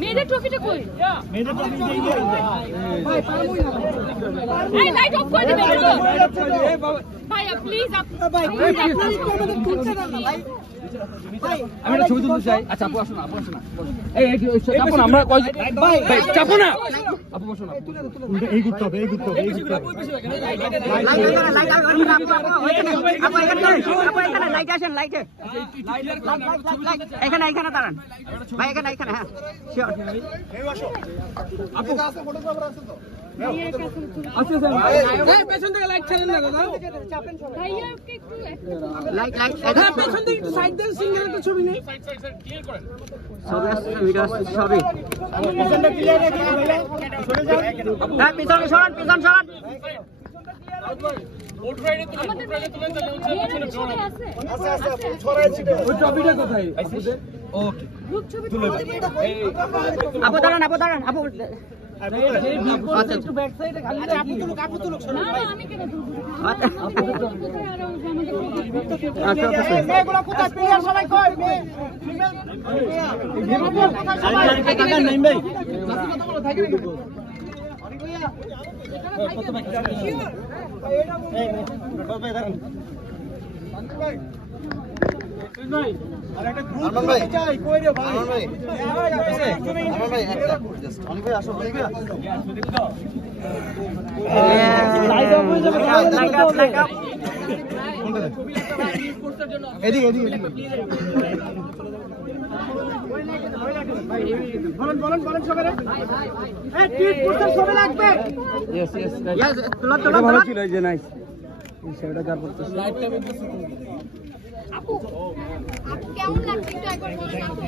মেয়েদের ট্রফিটা কই? মেয়েদের ট্রফি দিয়ে ভাই পারবই না ভাই। লাইট অফ করে দিবেন ভাই প্লিজ। ভাই আপনারা একটু আমাদের তুলতে দেন না ভাই। আমি একটা ছবি তুলতে চাই। আচ্ছা আপু আসুন, আপু আসুন। এই চাপো না, আমরা কই ভাই চাপো না। আপু বসুন, এই করতে হবে, এই করতে হবে, এই করতে হবে। লাইট এখানে লাইট আসেন, লাইটে এখানে দাঁড়ান ভাই, এখানে হ্যাঁ শিওর। আপু ফটোগ্রাফার আছে তো? আচ্ছা স্যার এই পেছন থেকে লাইট ছাড়েন না দাদা। ভাইয়া একটু লাইট হ্যাঁ পেছন থেকে একটু সাইড দেন, সিঙ্গেল একটা ছবি নেই। সাইড ক্লিয়ার করেন। ছবি আসছে, ভিডিও আসছে সবই। পেছনটা ক্লিয়ার রাখেন ভাইয়া, চলে যান। হ্যাঁ পিছন সরান। বোট রাইডে তুলেন, বোট রাইডে তুলেন, তাহলে হচ্ছে পিছনে ছড়ায় আছে। আচ্ছা ছড়ায় ছিল। ওই টপিটা কোথায় আপুদের? ওকে গ্রুপ ছবি তুলে আপু দাঁড়ান আপু। আচ্ছা একটু ব্যাক সাইডে খালি আপু তুলুক। না আমি কেন তুলবো? আচ্ছা মেয়েগুলো কোথায়? প্লেয়ার সবাই কই? মেয়ে কাকা নাইম ভাই কত বাকি আছে? এই ভাই দাঁড়ান ভাই। আর একটা গ্রুপ চাই কই রে ভাই? ভাই একটা জাস্ট অনেক ভাই আসো ভাই। লাইট অফ হয়ে যাবে। লাইট আপ এদিকে বলেন সবাই। এই টুইট করতে সবাই লাগবে। ইয়েস তোলা ভালো ছিল, এই যে নাইস। এই সেটা যা করতেছ লাইটটা আপু কেমন লাগছে একটু একবার বলেন আপু।